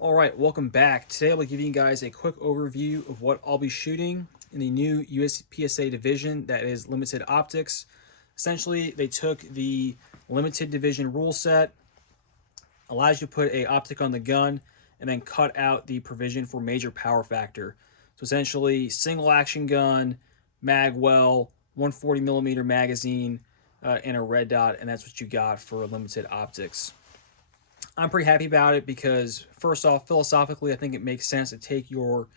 All right, welcome back. Today I'll be giving you guys a quick overview of what I'll be shooting in the new USPSA division that is limited optics. Essentially, they took the limited division rule set, allows you to put a optic on the gun, and then cut out the provision for major power factor. So essentially, single action gun, mag well, 140 millimeter magazine, and a red dot, and that's what you got for limited optics. I'm pretty happy about it because, first off, philosophically, I think it makes sense to take your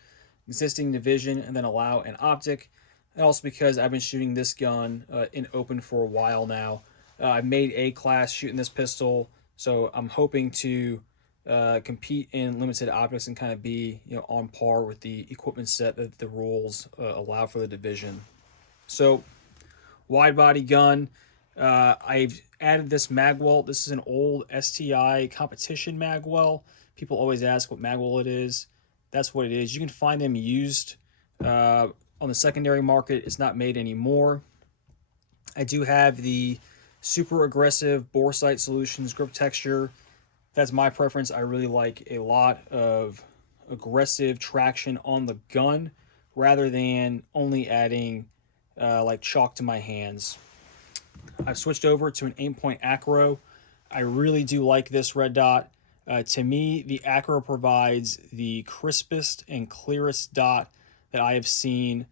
existing division and then allow an optic. And also because I've been shooting this gun in open for a while now. I've made A class shooting this pistol, so I'm hoping to compete in limited optics and kind of be on par with the equipment set that the rules allow for the division. So wide body gun. I've added this magwell. This is an old STI competition magwell. People always ask what magwell it is. That's what it is. You can find them used on the secondary market. It's not made anymore. I do have the super aggressive Boresight Solutions grip texture. That's my preference. I really like a lot of aggressive traction on the gun rather than only adding like chalk to my hands. I've switched over to an Aimpoint Acro. I really do like this red dot. To me, the Acro provides the crispest and clearest dot that I have seen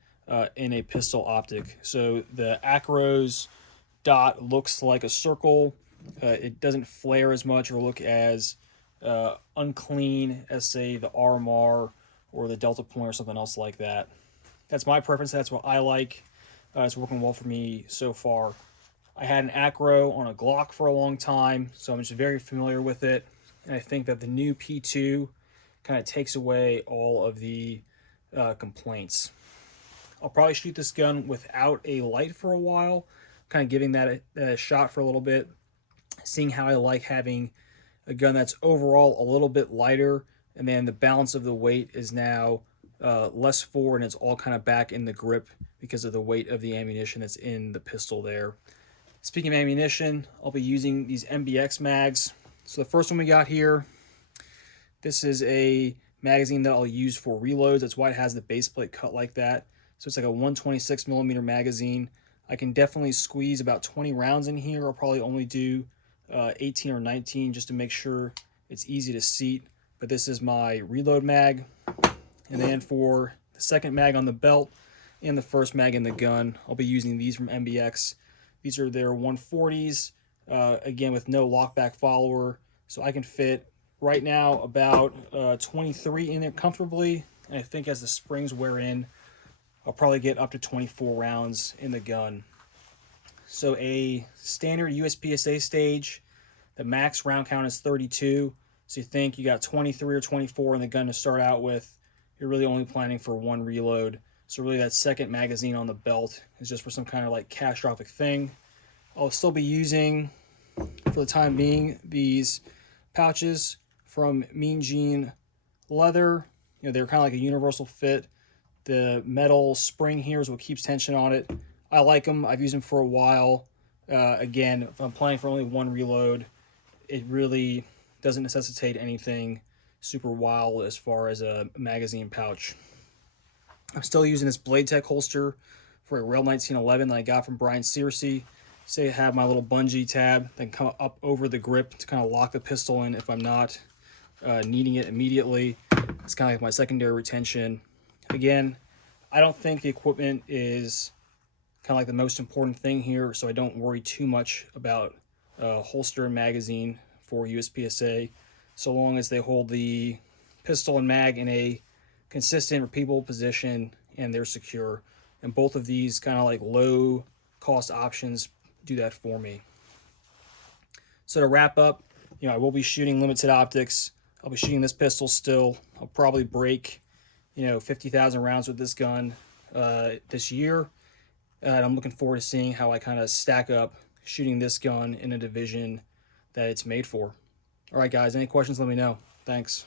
in a pistol optic. So the Acro's dot looks like a circle. It doesn't flare as much or look as unclean as, say, the RMR or the Delta Point or something else like that. That's my preference. That's what I like. It's working well for me so far. I had an Acro on a Glock for a long time, so I'm just very familiar with it. And I think that the new P2 kind of takes away all of the complaints. I'll probably shoot this gun without a light for a while, kind of giving that a shot for a little bit, seeing how I like having a gun that's overall a little bit lighter, and then the balance of the weight is now less forward, and it's all kind of back in the grip because of the weight of the ammunition that's in the pistol there. Speaking of ammunition, I'll be using these MBX mags. So the first one we got here, this is a magazine that I'll use for reloads. That's why it has the base plate cut like that. So it's like a 126 millimeter magazine. I can definitely squeeze about 20 rounds in here. I'll probably only do 18 or 19 just to make sure it's easy to seat. But this is my reload mag. And then for the second mag on the belt and the first mag in the gun, I'll be using these from MBX. These are their 140s, again with no lockback follower. So I can fit right now about 23 in there comfortably. And I think as the springs wear in, I'll probably get up to 24 rounds in the gun. So a standard USPSA stage, the max round count is 32. So you think you got 23 or 24 in the gun to start out with. You're really only planning for one reload. So really that second magazine on the belt is just for some kind of like catastrophic thing. I'll still be using, for the time being, these pouches from Mean Gene Leather. They're kind of like a universal fit. The metal spring here is what keeps tension on it. I like them. I've used them for a while. Again, if I'm planning for only one reload, it really doesn't necessitate anything super wild as far as a magazine pouch. I'm still using this Blade Tech holster for a Rail 1911 that I got from Brian Searcy. Say I have my little bungee tab that can come up over the grip to kind of lock the pistol in if I'm not needing it immediately. It's kind of like my secondary retention. Again, I don't think the equipment is kind of like the most important thing here, so I don't worry too much about holster and magazine for USPSA, so long as they hold the pistol and mag in a consistent, repeatable position and they're secure. And both of these kind of like low cost options do that for me. So to wrap up, I will be shooting limited optics. I'll be shooting this pistol still. I'll probably break 50,000 rounds with this gun this year. And I'm looking forward to seeing how I kind of stack up shooting this gun in a division that it's made for. All right, guys, any questions, let me know. Thanks.